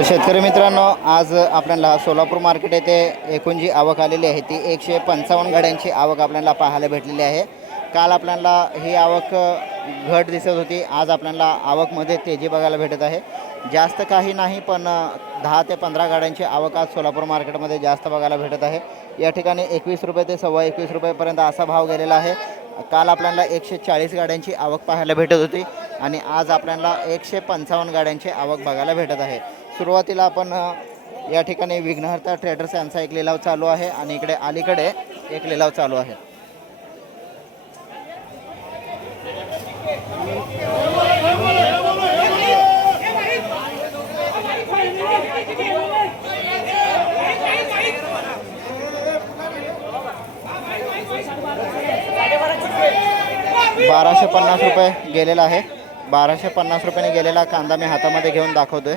तर शेतकरी मित्रांनो, आज आपल्याला सोलापूर मार्केट येथे एकूण जी आवक आलेली आहे ती 155 गाड्यांची आवक आपल्याला पाहायला भेटलेली आहे। काल आपल्याला ही आवक घट दिसत होती, आज आपल्याला आवकमध्ये तेजी बघायला भेटत आहे। जास्त काही नाही, पण 10 ते 15 गाड्यांची आवक आज सोलापूर मार्केटमध्ये जास्त बघायला भेटत आहे। या ठिकाणी 21 रुपये ते 21.25 रुपयेपर्यंत असा भाव गेलेला आहे। काल आपल्याला 140 गाड्यांची आवक पाहायला भेटत होती आणि आज आपल्याला 155 गाड्यांची आवक बघायला भेटत आहे। सुरुवातीला आपण या ठिकाणी विघ्नहर्ता ट्रेडर्स यांचा एक लिलाव चालू आहे आणि इकडे अलीकडे एक लिलाव चालू आहे। ₹1250 गेलेला आहे। 1250 रुपयाने गेलेला कांदा मी हातामध्ये घेऊन दाखवतोय।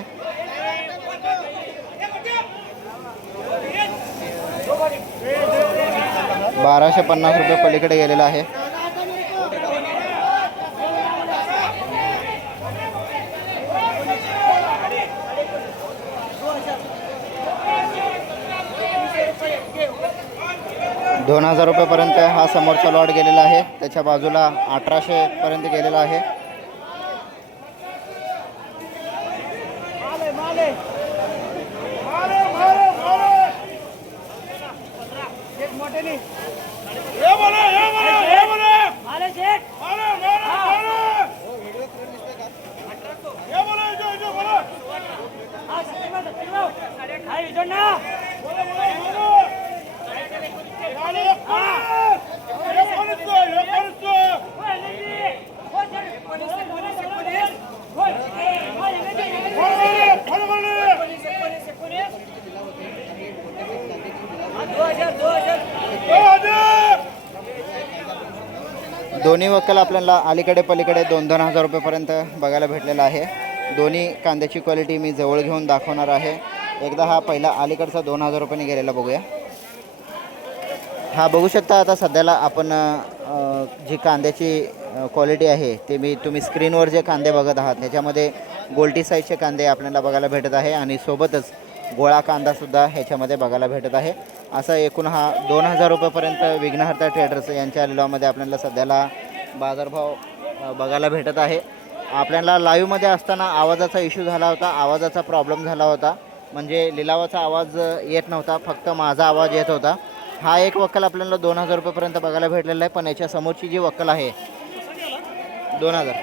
₹1250 पलीकडे गेलेला आहे। ₹2000 पर्यंत हा समोरचा लॉट गेलेला आहे। त्याच्या बाजूला 1800 पर्यंत गेलेला आहे। दोन्ही वक्कल आपल्याला अलीकडे पलीकडे 2-2 हजार रुपयेपर्यंत बघायला भेटलेला आहे। दोन्ही कांद्याची क्वालिटी मी जवळ घेऊन दाखवणार आहे। एकदा हा पहिला अलीकडचा 2000 रुपयांनी गेलेला बघूया। हा बघू शकता, आता सध्याला आपण जी कांद्याची क्वालिटी आहे ते तुम्ही स्क्रीनवर जे कांदे बघत आहात ह्याच्यामध्ये गोल्टी साईजचे कांदे आपल्याला बघायला भेटत आहे आणि सोबतच गोळा कांदासुद्धा ह्याच्यामध्ये बघायला भेटत आहे। असा एकूण हा 2000 रुपयेपर्यंत विघ्नहर्ता ट्रेडर्स यांच्या लिलावामध्ये आपल्याला सध्याला बाजारभाव बघायला भेटत आहे। आपल्याला लाईव्हमध्ये असताना आवाजाचा इश्यू झाला होता, आवाजाचा प्रॉब्लेम झाला होता, म्हणजे लिलावाचा आवाज येत नव्हता, फक्त माझा आवाज येत होता। हा एक वक्कल आपल्याला 2000 रुपयेपर्यंत बघायला भेटलेला आहे, पण याच्या समोरची जी वक्कल आहे 2000,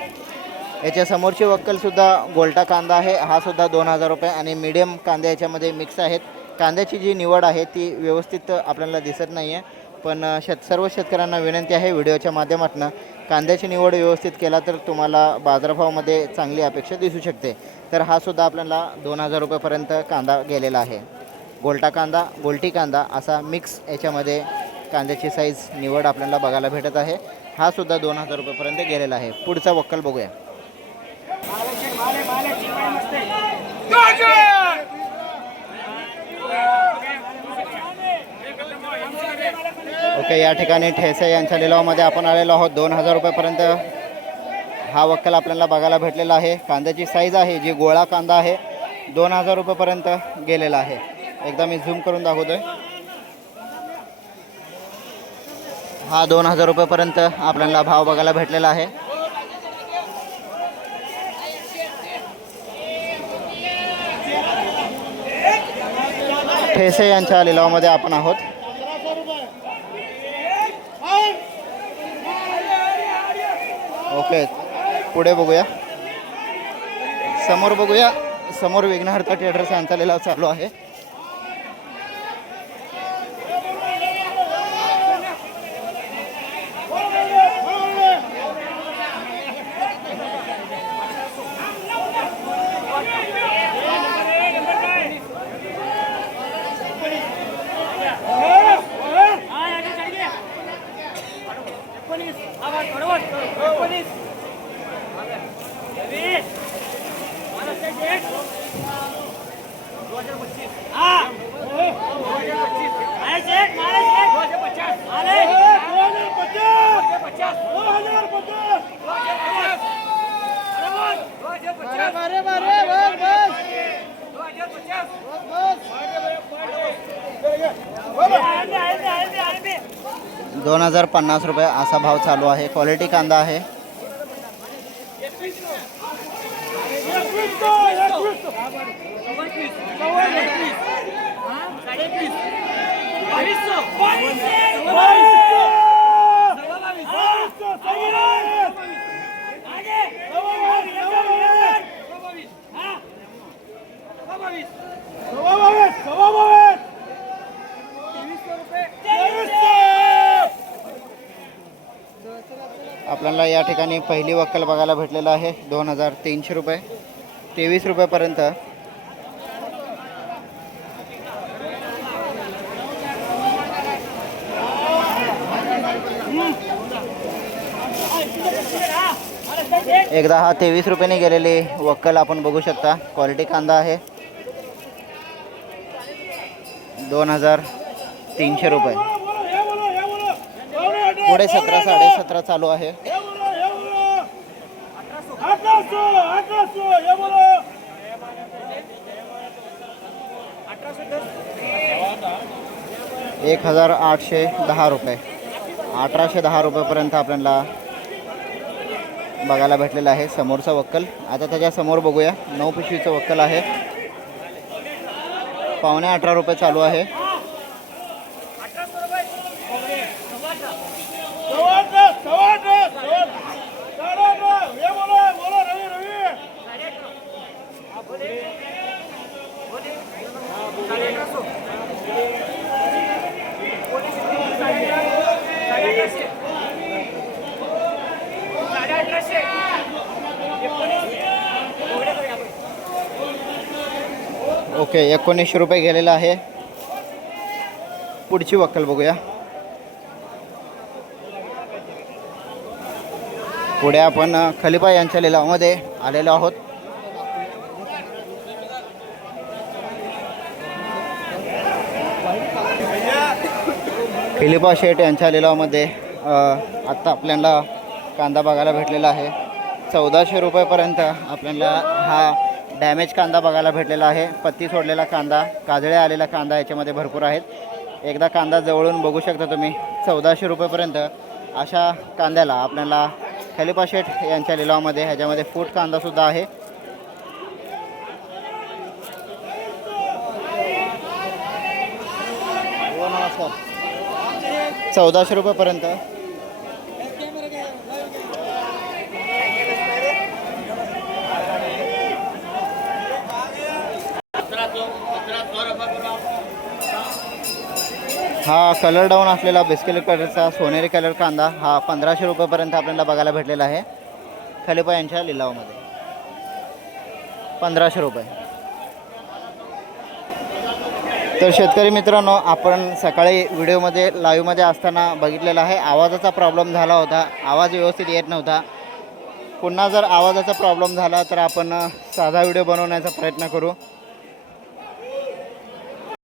याच्या समोरची वक्कलसुद्धा गोल्टा कांदा आहे, हा सुद्धा 2000 रुपये आणि मीडियम कांदे याच्यामध्ये मिक्स आहेत। कांद्याची जी निवड आहे ती व्यवस्थित आपल्याला दिसत नाही आहे, पण सर्व शेतकऱ्यांना विनंती आहे व्हिडिओच्या माध्यमातून कांद्याची निवड व्यवस्थित केला तर तुम्हाला बाजारभावामध्ये चांगली अपेक्षा दिसू शकते। तर हा सुद्धा आपल्याला 2000 रुपयेपर्यंत कांदा गेलेला आहे। गोल्टा कांदा, गोल्टी कांदा असा मिक्स याच्यामध्ये कांद्याची साईज निवड आपल्याला बघायला भेटत आहे। हा सुद्धा 2000 रुपयेपर्यंत गेलेला आहे। पुढचा वक्कल बघूया। ओके, या ठिकाणी ठेसे यांच्या लिलावामध्ये आपण आलेलो आहोत। 2000 रुपयेपर्यंत हा वक्कल आपल्याला बघायला भेटलेला आहे। कांद्याची साईज आहे जी गोळा कांदा आहे, 2000 रुपयेपर्यंत गेलेला आहे। एकदा मी झूम करून दाखवतोय। हा 2000 रुपयेपर्यंत आपल्याला भाव बघायला भेटलेला आहे। ठेसे यांच्या लिलावामध्ये आपण आहोत। ओके, पुढे बघूया, समोर बघूया। समोर विघ्नहर्ता ट्रेडर्स यांचा लिलाव चालू आहे। $2025 2050 रुपये असा भाव चालू आहे. क्वालिटी कांदा आहे. आपल्याला या ठिकाणी पहिली वक्कल बघायला भेटलेला आहे 2300 रुपये, 23 रुपयेपर्यंत. एकदा हा 23 रुपयाने गेलेली वक्कल आपण बघू शकता. क्वालिटी कांदा आहे. 2300 रुपये. पुढे 17 17.5 चालू आहे. 1810 रुपये, 1810 रुपयेपर्यंत आपल्याला बघायला भेटलेलं आहे समोरचा वक्कल. आता त्याच्या समोर बघूया 9 पिशवीचं वक्कल आहे. 18.25 रुपये चालू आहे. ओके, 1900 रुपये गेलेला आहे. पुढची वक्कल बघूया. पुढे आपण खलिफा यांच्या लिलावामध्ये आलेलो आहोत. खलिफा शेठ यांच्या लिलावामध्ये आत्ता आपल्याला कांदा बघायला भेटलेला आहे. 1400 रुपयेपर्यंत आपल्याला हा डॅमेज कांदा बघायला भेटलेला आहे. पत्ती सोडलेला कांदा, काजळे आलेला कांदा याच्यामध्ये भरपूर आहेत. एकदा कांदा जवळून बघू शकता तुम्ही. 1400 रुपयेपर्यंत अशा कांद्याला आपल्याला खलिफा शेठ यांच्या लिलावामध्ये ह्याच्यामध्ये फूट कांदासुद्धा आहे. नमस्कार. 1400 रुपयेपर्यंत. हा कलर डाऊन असलेला बिस्किट कलरचा सोनेरी कलर कांदा हा 1500 रुपयेपर्यंत आपल्याला बघायला भेटलेला आहे खलिफा यांच्या लिलावामध्ये. 1500 रुपये. तर शेतकरी मित्रांनो, आपण सकाळी व्हिडिओमध्ये लाईव्हमध्ये असताना बघितलेला आहे आवाजाचा प्रॉब्लेम झाला होता. आवाज व्यवस्थित येत नव्हता. पुन्हा जर आवाजाचा प्रॉब्लेम झाला तर आपण साधा व्हिडिओ बनवण्याचा प्रयत्न करू.